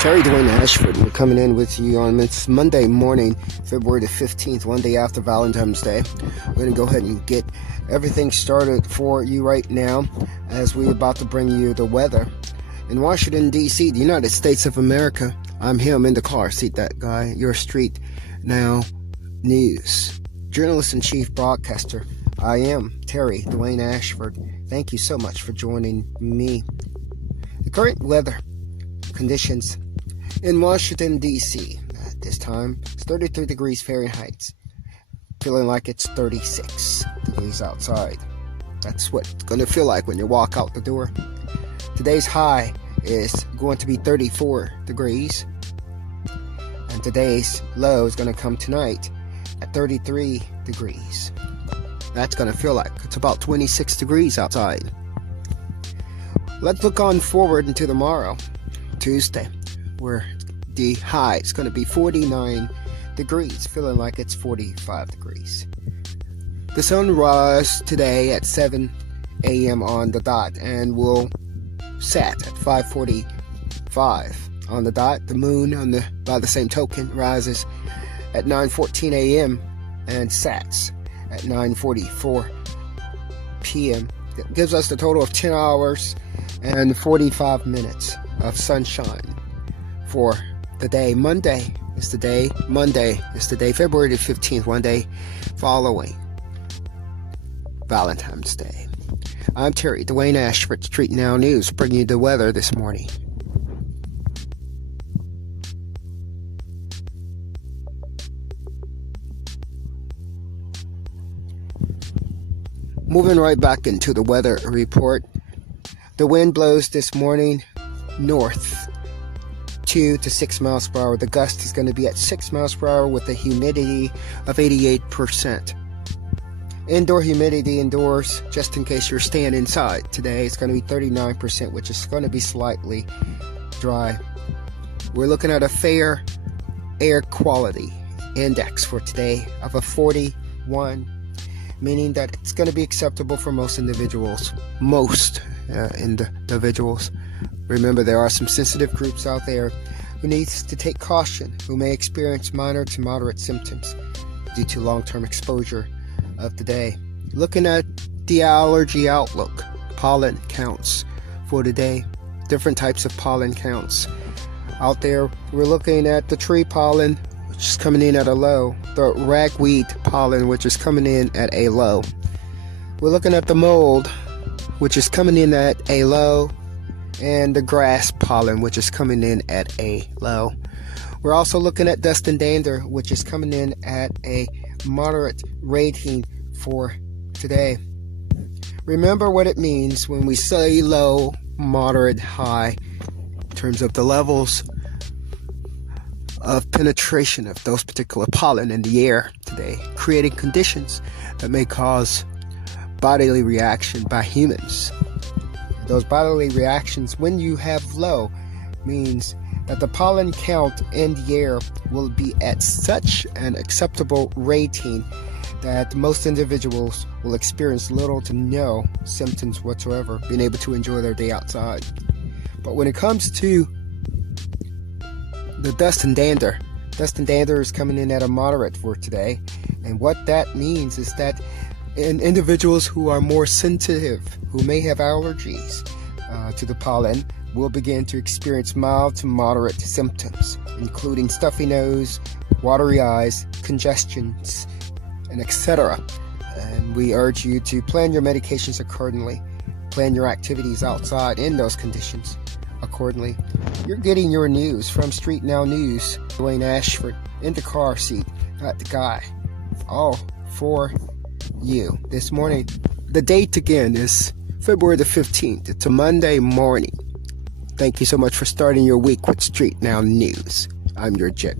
Terry Dwayne Ashford. We're coming in with you on this Monday morning, February the 15th, one day after Valentine's Day. We're going to go ahead and get everything started for you right now as we're about to bring you the weather. In Washington, D.C., the United States of America, I'm him, Indacarseat DatGuY, your StreetNOW News Journalist-in-Chief Broadcaster. I am Terry Dwayne Ashford. Thank you so much for joining me. The current weather conditions in Washington, D.C. at this time, it's 33 degrees Fahrenheit. Feeling like it's 36 degrees outside. That's what it's going to feel like when you walk out the door. Today's high is going to be 34 degrees. And today's low is going to come tonight at 33 degrees. That's going to feel like it's about 26 degrees outside. Let's look on forward into tomorrow, Tuesday, where the high is going to be 49 degrees, feeling like it's 45 degrees. The sun rose today at 7 a.m. on the dot and will set at 5:45 on the dot. The moon, by the same token, rises at 9:14 a.m. and sets at 9:44 p.m. That gives us the total of 10 hours and 45 minutes of sunshine for the day. Monday is the day, February the 15th, one day following Valentine's Day. I'm Terry Dwayne Ashford, StreetNOW News, bringing you the weather this morning. Moving right back into the weather report. The wind blows this morning north 2 to 6 miles per hour. The gust is going to be at 6 miles per hour with a humidity of 88%. Indoor humidity indoors, just in case you're staying inside today, it's going to be 39%, which is going to be slightly dry. We're looking at a fair air quality index for today of a 41, meaning that it's going to be acceptable for most individuals. Individuals. Remember, there are some sensitive groups out there who needs to take caution, who may experience minor to moderate symptoms due to long-term exposure of the day. Looking at the allergy outlook, pollen counts for today, different types of pollen counts out there. We're looking at the tree pollen, which is coming in at a low, the ragweed pollen, which is coming in at a low. We're looking at the mold, which is coming in at a low, and the grass pollen, which is coming in at a low. We're also looking at dust and dander, which is coming in at a moderate rating for today. Remember what it means when we say low, moderate, high, in terms of the levels of penetration of those particular pollen in the air today, creating conditions that may cause bodily reaction by humans. Those bodily reactions, when you have low, means that the pollen count in the air will be at such an acceptable rating that most individuals will experience little to no symptoms whatsoever, being able to enjoy their day outside. But when it comes to the dust and dander is coming in at a moderate for today. And what that means is that individuals who are more sensitive, who may have allergies to the pollen, will begin to experience mild to moderate symptoms, including stuffy nose, watery eyes, congestions, and etc. And we urge you to plan your medications accordingly, plan your activities outside in those conditions accordingly. You're getting your news from StreetNOW News, Dwayne Ashford, Indacarseat DatGuY, all for you this morning. The date again is February the 15th. It's a Monday morning. Thank you so much for starting your week with StreetNOW News. I'm your JIC.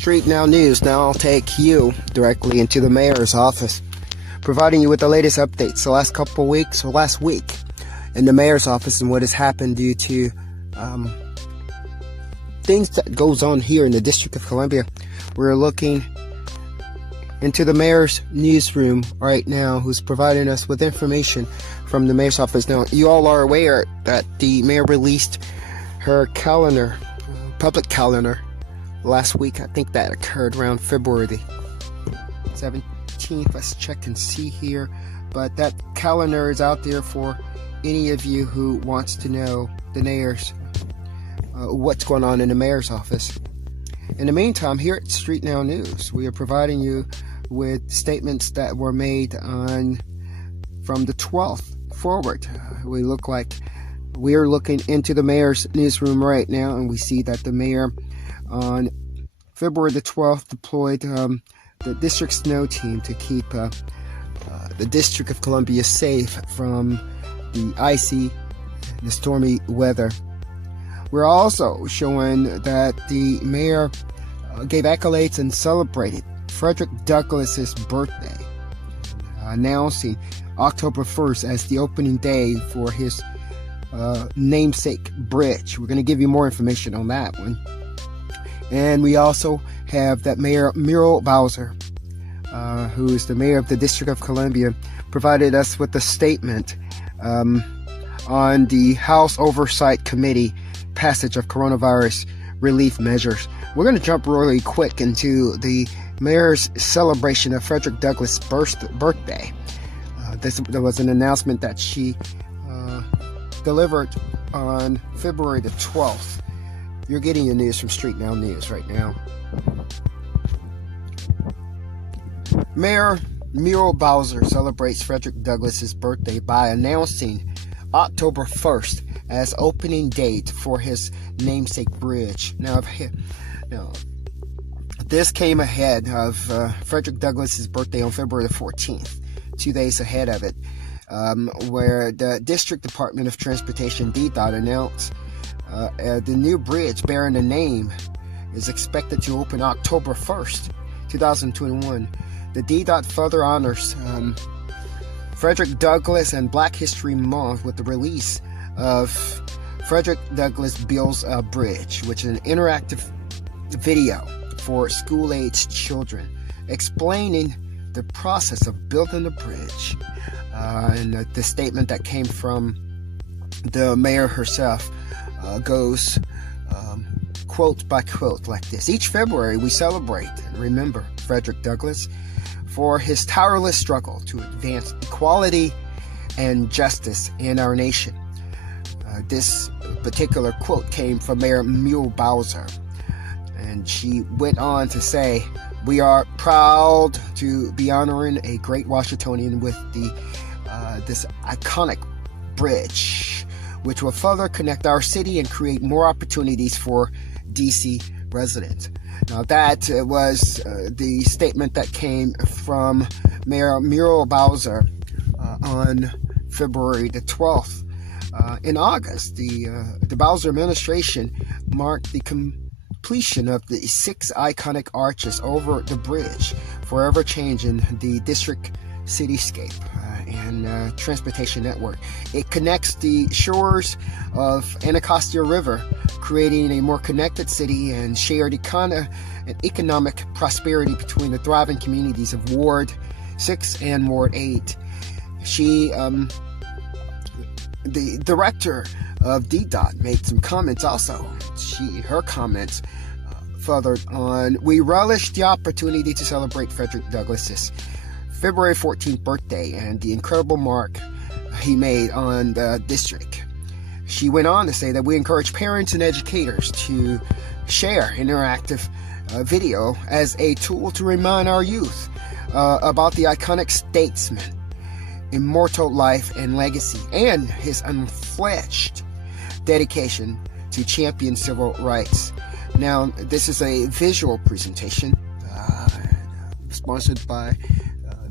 StreetNOW News. Now I'll take you directly into the mayor's office, providing you with the latest updates the last couple weeks or last week in the mayor's office and what has happened due to things that goes on here in the District of Columbia. We're looking into the mayor's newsroom right now, who's providing us with information from the mayor's office. Now, you all are aware that the mayor released her calendar, public calendar, last week. I think that occurred around February the 17th. Let's check and see here. But that calendar is out there for any of you who wants to know the mayor's what's going on in the mayor's office. In the meantime, here at StreetNOW News, we are providing you with statements that were made from the 12th forward. We're looking into the mayor's newsroom right now, and we see that the mayor on February the 12th deployed the district snow team to keep the District of Columbia safe from the icy, the stormy weather. We're also showing that the mayor gave accolades and celebrated Frederick Douglass's birthday, announcing October 1st as the opening day for his namesake bridge. We're going to give you more information on that one. And we also have that Mayor Muriel Bowser, who is the mayor of the District of Columbia, provided us with a statement on the House Oversight Committee passage of coronavirus relief measures. We're going to jump really quick into the mayor's celebration of Frederick Douglass' birthday. There was an announcement that she delivered on February the 12th. You're getting your news from StreetNOW News right now. Mayor Muriel Bowser celebrates Frederick Douglass's birthday by announcing October 1st as opening date for his namesake bridge. Now, this came ahead of Frederick Douglass's birthday on February the 14th, 2 days ahead of it, where the District Department of Transportation, DDOT, announced the new bridge bearing the name is expected to open October 1st, 2021. The DDOT further honors Frederick Douglass and Black History Month with the release of Frederick Douglass Builds a Bridge, which is an interactive video for school-aged children explaining the process of building the bridge. And the statement that came from the mayor herself goes quote by quote like this: "Each February we celebrate and remember Frederick Douglass for his tireless struggle to advance equality and justice in our nation." This particular quote came from Mayor Muriel Bowser, and she went on to say, "We are proud to be honoring a great Washingtonian with this iconic bridge, which will further connect our city and create more opportunities for DC residents." Now, that was the statement that came from Mayor Muriel Bowser on February the 12th. In August, the Bowser administration marked the completion of the 6 iconic arches over the bridge, forever changing the district cityscape and transportation network. It connects the shores of Anacostia River, creating a more connected city and shared economic prosperity between the thriving communities of Ward 6 and Ward 8. The director of DDOT made some comments also. Her comments furthered on, "We relish the opportunity to celebrate Frederick Douglass's February 14th birthday and the incredible mark he made on the district." She went on to say that we encourage parents and educators to share interactive video as a tool to remind our youth about the iconic statesman, immortal life and legacy, and his unfledged dedication to champion civil rights. Now, this is a visual presentation sponsored by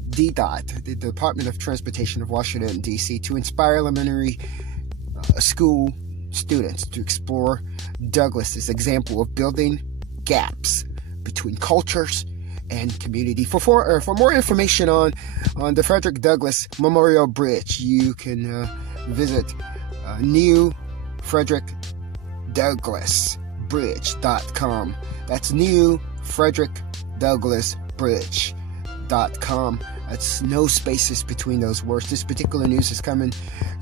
DDOT, the Department of Transportation of Washington, D.C., to inspire elementary school students to explore Douglas's example of building gaps between cultures and community. For more information on the Frederick Douglass Memorial Bridge, you can visit newfrederickdouglassbridge.com. That's newfrederickdouglassbridge.com. That's no spaces between those words. This particular news is coming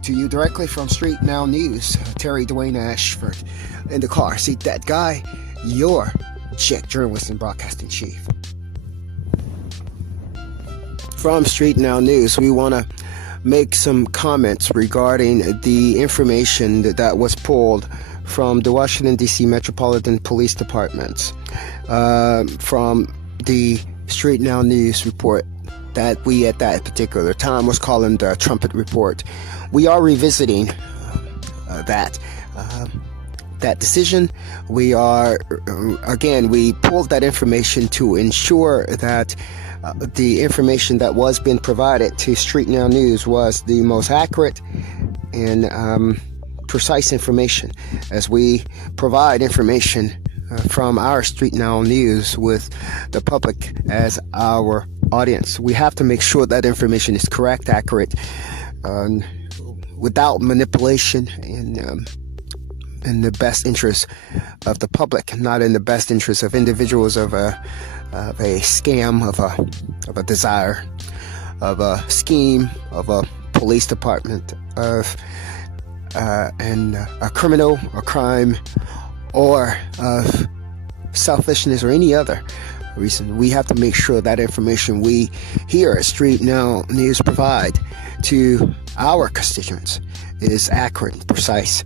to you directly from StreetNOW News. Terry Dwayne Ashford, Indacarseat DatGuY, your JIC journalist and broadcasting chief. From StreetNOW News, we want to make some comments regarding the information that was pulled from the Washington, D.C. Metropolitan Police Department, from the StreetNOW News report that we at that particular time was calling the Trumpet Report. We are revisiting that decision. We are, again, we pulled that information to ensure that the information that was being provided to StreetNOW News was the most accurate and precise information, as we provide information from our StreetNOW News with the public as our audience. We have to make sure that information is correct, accurate, without manipulation, and in the best interest of the public, not in the best interest of individuals, of a scam, of a desire, of a scheme, of a police department, of and a criminal, a crime, or of selfishness, or any other reason. We have to make sure that information we here at StreetNOW News provide to our constituents is accurate and precise,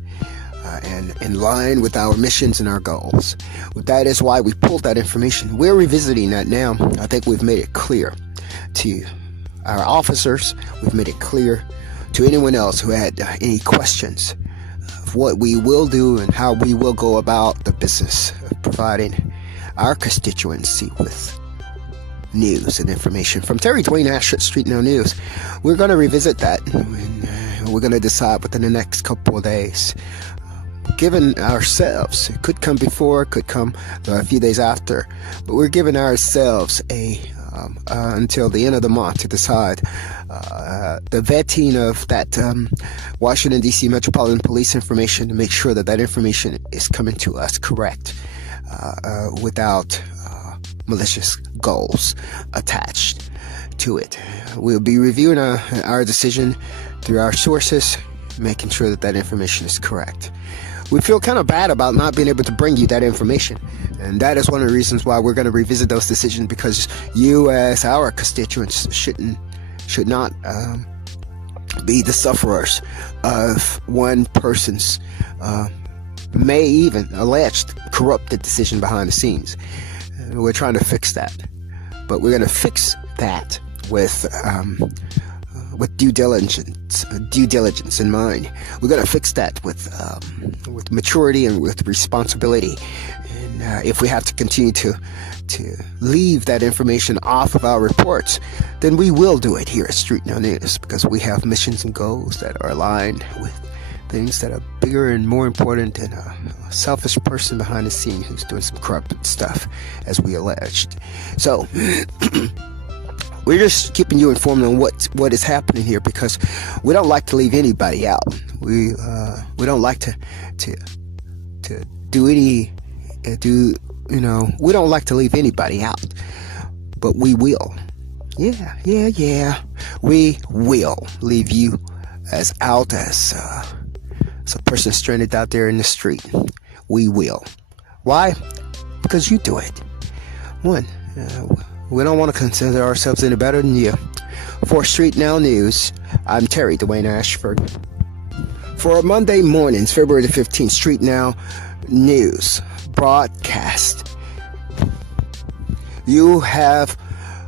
and in line with our missions and our goals. That is why we pulled that information. We're revisiting that now. I think we've made it clear to our officers. We've made it clear to anyone else who had any questions of what we will do and how we will go about the business of providing our constituency with news and information. From Terry Dwayne Ashford, StreetNOW News, we're going to revisit that, and we're going to decide within the next couple of days. Given ourselves, it could come before, could come a few days after, but we're giving ourselves until the end of the month to decide the vetting of that Washington, D.C. Metropolitan Police information, to make sure that that information is coming to us correct, without malicious goals attached to it. We'll be reviewing our decision through our sources, making sure that that information is correct. We feel kind of bad about not being able to bring you that information, and that is one of the reasons why we're going to revisit those decisions, because you as our constituents should not be the sufferers of one person's may even alleged corrupted decision behind the scenes. We're trying to fix that, but we're going to fix that with due diligence in mind. We're going to fix that with maturity and with responsibility. And if we have to continue to leave that information off of our reports, then we will do it here at StreetNOW News, because we have missions and goals that are aligned with things that are bigger and more important than a selfish person behind the scene who's doing some corrupt stuff, as we alleged. So we're just keeping you informed on what is happening here, because we don't like to leave anybody out. We don't like to we don't like to leave anybody out, but we will. Yeah. We will leave you as out as a person stranded out there in the street. We will. Why? Because you do it. One, we don't want to consider ourselves any better than you. For StreetNOW News, I'm Terry Dwayne Ashford. For Monday mornings, February the 15th, StreetNOW News broadcast, you have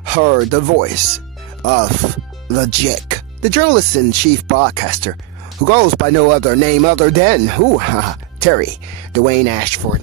heard the voice of the JIC, the journalist-in-chief broadcaster, who goes by no other name other than Terry Dwayne Ashford.